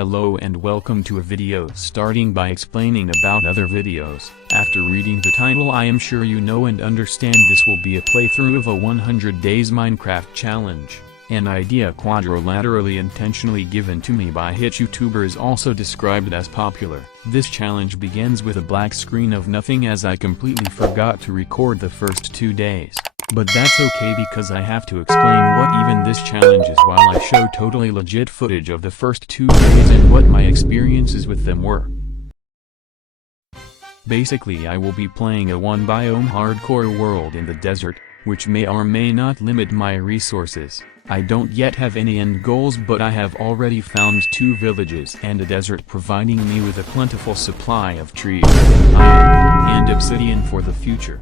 Hello and welcome to a video starting by explaining about other videos. After reading the title, I am sure you know and understand this will be a playthrough of a 100 days Minecraft challenge. An idea quadrilaterally intentionally given to me by hit YouTubers also described as popular. This challenge begins with a black screen of nothing as I completely forgot to record the first 2 days. But that's okay because I have to explain what even this challenge is while I show totally legit footage of the first 2 days and what my experiences with them were. Basically, I will be playing a 1 biome hardcore world in the desert, which may or may not limit my resources. I don't yet have any end goals, but I have already found 2 villages and a desert providing me with a plentiful supply of trees, iron, and obsidian for the future.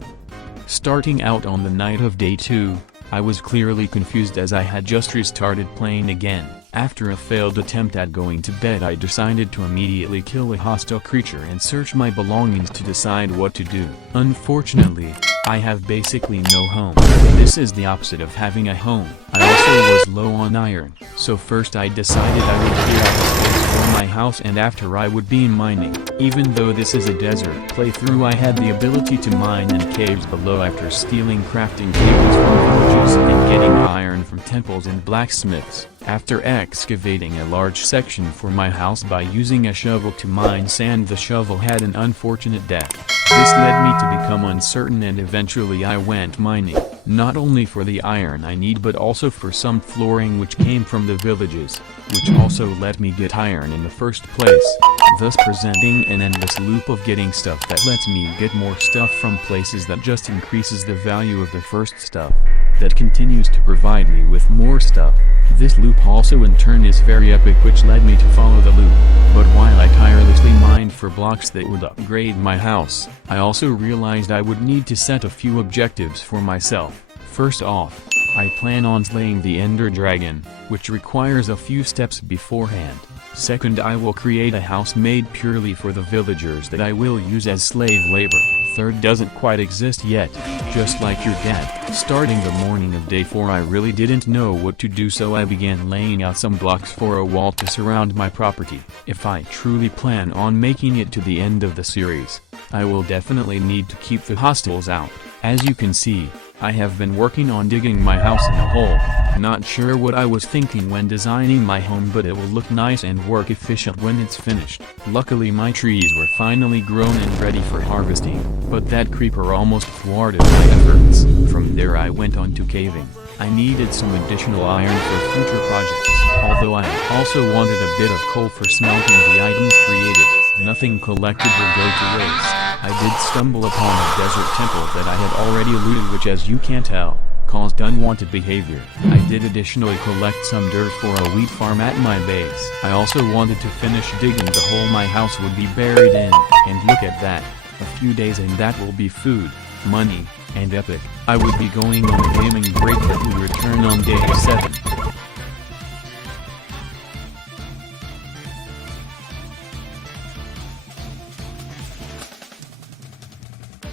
Starting out on the night of day 2, I was clearly confused as I had just restarted playing again. After a failed attempt at going to bed, I decided to immediately kill a hostile creature and search my belongings to decide what to do. Unfortunately, I have basically no home. This is the opposite of having a home. I also was low on iron, so first I decided I would clear out a space for my house and after I would be mining. Even though this is a desert playthrough, I had the ability to mine in caves below after stealing crafting tables from villages and getting iron from temples and blacksmiths. After excavating a large section for my house by using a shovel to mine sand, the shovel had an unfortunate death. This led me to become uncertain and eventually I went mining, not only for the iron I need but also for some flooring which came from the villages, which also let me get iron in the first place, thus presenting an endless loop of getting stuff that lets me get more stuff from places that just increases the value of the first stuff, that continues to provide me with more stuff. This loop also in turn is very epic, which led me to follow the loop. But while I tirelessly mined for blocks that would upgrade my house, I also realized I would need to set a few objectives for myself. First off, I plan on slaying the Ender Dragon, which requires a few steps beforehand. Second, I will create a house made purely for the villagers that I will use as slave labor. Third doesn't quite exist yet, just like your dad. Starting the morning of day 4, I really didn't know what to do, so I began laying out some blocks for a wall to surround my property. If I truly plan on making it to the end of the series, I will definitely need to keep the hostiles out. As you can see, I have been working on digging my house in a hole. Not sure what I was thinking when designing my home, but it will look nice and work efficient when it's finished. Luckily my trees were finally grown and ready for harvesting, but that creeper almost thwarted my efforts. From there I went on to caving. I needed some additional iron for future projects, although I also wanted a bit of coal for smelting the items created. Nothing collected will go to waste. I did stumble upon a desert temple that I had already looted, which as you can tell, caused unwanted behavior. I did additionally collect some dirt for a wheat farm at my base. I also wanted to finish digging the hole my house would be buried in, and look at that, a few days and that will be food, money, and epic. I would be going on a gaming break that would return on day 7.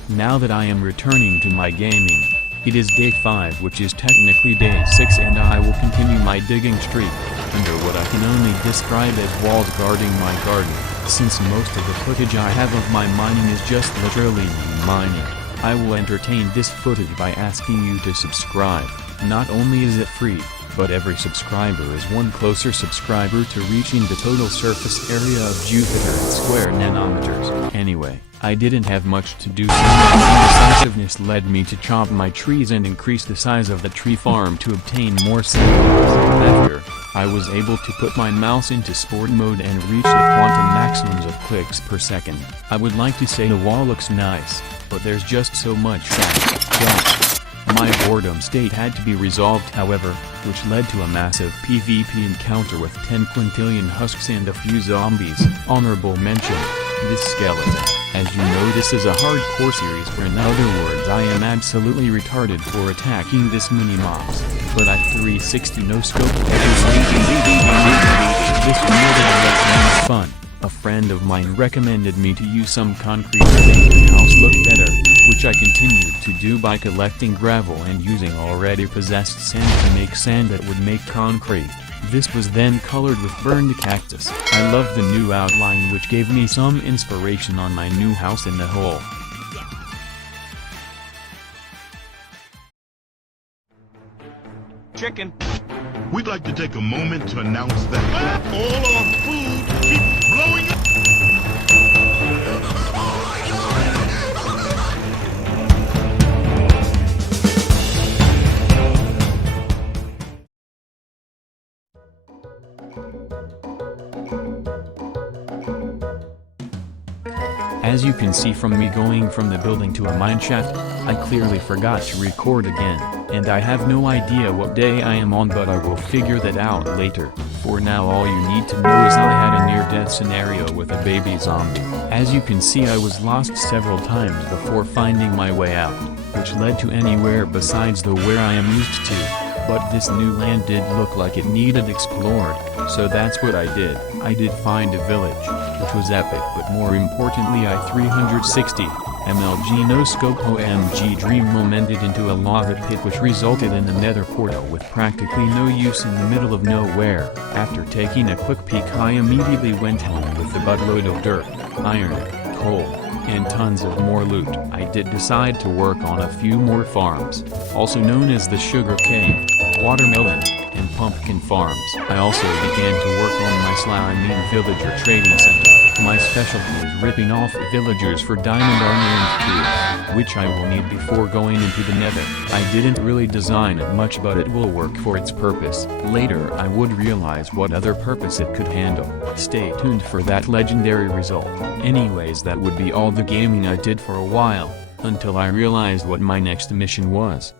Now that I am returning to my gaming, it is day 5, which is technically day 6, and I will continue my digging streak, under what I can only describe as walls guarding my garden. Since most of the footage I have of my mining is just literally me mining, I will entertain this footage by asking you to subscribe. Not only is it free, but every subscriber is one closer subscriber to reaching the total surface area of Jupiter in square nanometers. Anyway, I didn't have much to do, so my indecisiveness led me to chop my trees and increase the size of the tree farm to obtain more saplings. After, I was able to put my mouse into sport mode and reach the quantum maximums of clicks per second. I would like to say the wall looks nice, but there's just so much lag. My boredom state had to be resolved, however, which led to a massive PvP encounter with 10 quintillion husks and a few zombies. Honorable mention, this skeleton. As you know, this is a hardcore series where, in other words, I am absolutely retarded for attacking this mini mobs, but I 360 no scope this nevertheless fun. A friend of mine recommended me to use some concrete to make the house look better, which I continued to do by collecting gravel and using already possessed sand to make sand that would make concrete. This was then colored with burned cactus. I loved the new outline, which gave me some inspiration on my new house in the hole. Chicken. We'd like to take a moment to announce that all our food keeps blowing up. As you can see from me going from the building to a mineshaft, I clearly forgot to record again, and I have no idea what day I am on, but I will figure that out later. For now, all you need to know is I had a near-death scenario with a baby zombie. As you can see, I was lost several times before finding my way out, which led to anywhere besides the where I am used to. But this new land did look like it needed explored, so that's what I did. I did find a village, which was epic, but more importantly I 360 MLG no scope OMG dream momented into a lava pit, which resulted in a nether portal with practically no use in the middle of nowhere. After taking a quick peek, I immediately went home with a buttload of dirt, iron, coal, and tons of more loot. I did decide to work on a few more farms, also known as the sugar cane, watermelon, and pumpkin farms. I also began to work on my villager trading center. My specialty is ripping off villagers for diamond armor and tools, which I will need before going into the nether. I didn't really design it much, but it will work for its purpose. Later I would realize what other purpose it could handle. Stay tuned for that legendary result. Anyways, that would be all the gaming I did for a while, until I realized what my next mission was.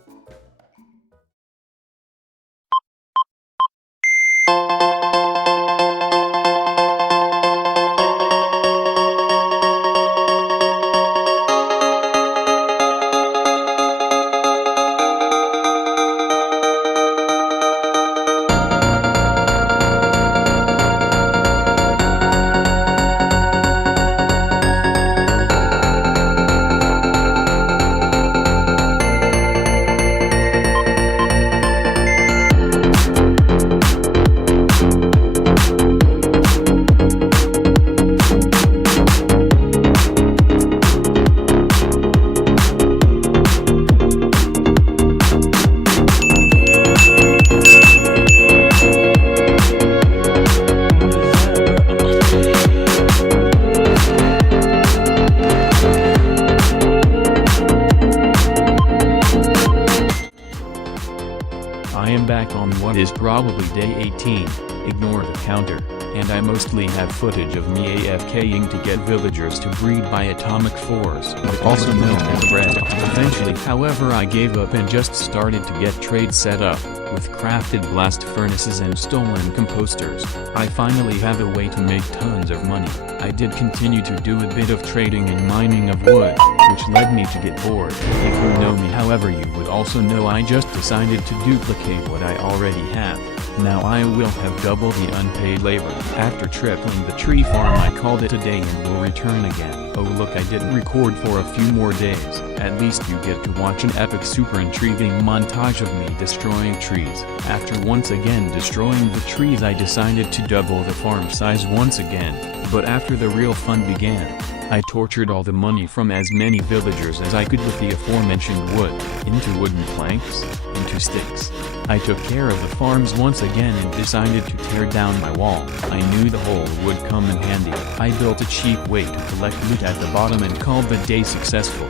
I am back on what is probably day 18, ignore the counter, and I mostly have footage of me AFKing to get villagers to breed by atomic force, also known as bread. Eventually, however, I gave up and just started to get trades set up, with crafted blast furnaces and stolen composters. I finally have a way to make tons of money. I did continue to do a bit of trading and mining of wood, which led me to get bored. If you know me, however, you would also know I just decided to duplicate what I already have. Now I will have double the unpaid labor. After tripling the tree farm, I called it a day and will return again. Oh look, I didn't record for a few more days. At least you get to watch an epic super intriguing montage of me destroying trees. After once again destroying the trees, I decided to double the farm size once again. But after the real fun began, I tortured all the money from as many villagers as I could with the aforementioned wood, into wooden planks, into sticks. I took care of the farms once again and decided to tear down my wall. I knew the hole would come in handy. I built a cheap way to collect loot at the bottom and called the day successful.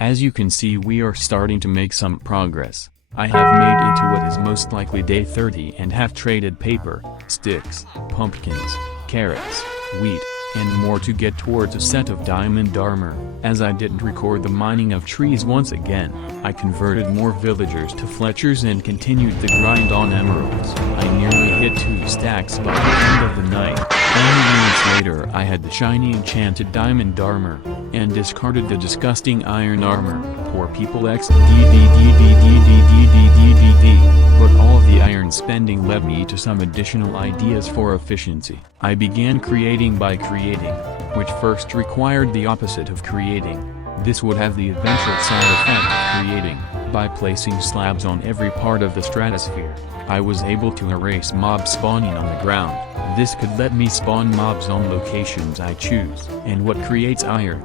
As you can see, we are starting to make some progress. I have made it to what is most likely day 30 and have traded paper, sticks, pumpkins, carrots, wheat, and more to get towards a set of diamond armor. As I didn't record the mining of trees once again, I converted more villagers to Fletchers and continued the grind on emeralds. I nearly hit 2 stacks by the end of the night. 20 minutes later I had the shiny enchanted diamond armor. and discarded the disgusting iron armor. Poor people XDDDDDDDDDDD. But all of the iron spending led me to some additional ideas for efficiency. I began creating by creating, which first required the opposite of creating. This would have the eventual side effect of creating, by placing slabs on every part of the stratosphere. I was able to erase mob spawning on the ground. This could let me spawn mobs on locations I choose. And what creates iron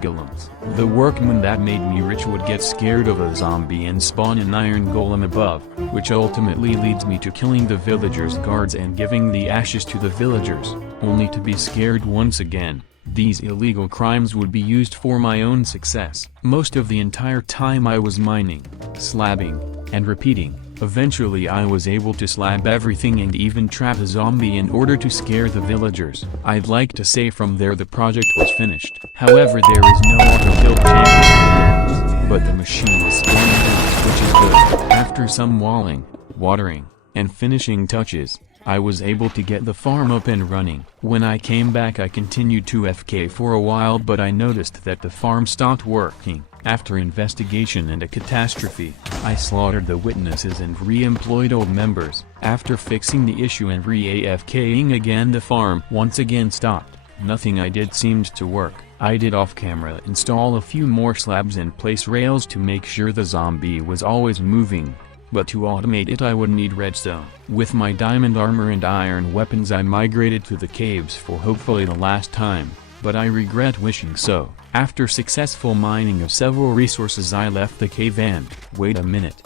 golems. The workman that made me rich would get scared of a zombie and spawn an iron golem above, which ultimately leads me to killing the villagers' guards and giving the ashes to the villagers, only to be scared once again. These illegal crimes would be used for my own success. Most of the entire time I was mining, slabbing, and repeating. Eventually I was able to slab everything and even trap a zombie in order to scare the villagers. I'd like to say from there the project was finished. However, there is no auto-build chamber, but the machine is spawning out, which is good. After some walling, watering, and finishing touches, I was able to get the farm up and running. When I came back I continued to FK for a while, but I noticed that the farm stopped working. After investigation and a catastrophe, I slaughtered the witnesses and re-employed old members. After fixing the issue and re-AFKing again, the farm once again stopped. Nothing I did seemed to work. I did off-camera install a few more slabs and place rails to make sure the zombie was always moving. But to automate it I would need redstone. With my diamond armor and iron weapons I migrated to the caves for hopefully the last time, but I regret wishing so. After successful mining of several resources I left the cave and, wait a minute.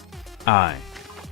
I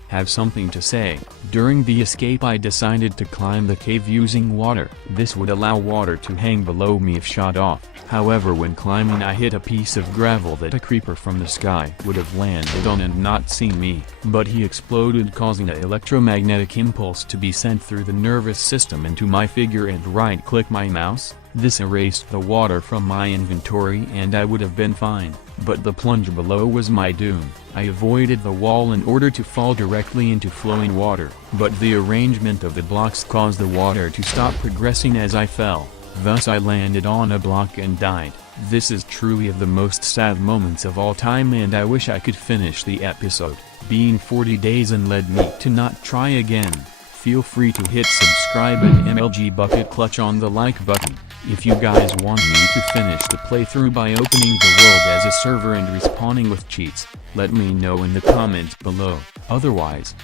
have something to say. During the escape I decided to climb the cave using water. This would allow water to hang below me if shot off. However, when climbing I hit a piece of gravel that a creeper from the sky would have landed on and not seen me. But he exploded, causing an electromagnetic impulse to be sent through the nervous system into my figure, and right-click my mouse. This erased the water from my inventory and I would have been fine. But the plunge below was my doom. I avoided the wall in order to fall directly into flowing water, but the arrangement of the blocks caused the water to stop progressing as I fell. Thus I landed on a block and died. This is truly of the most sad moments of all time, and I wish I could finish the episode. Being 40 days and led me to not try again. Feel free to hit subscribe and MLG bucket clutch on the like button. If you guys want me to finish the playthrough by opening the world as a server and respawning with cheats, let me know in the comments below. Otherwise,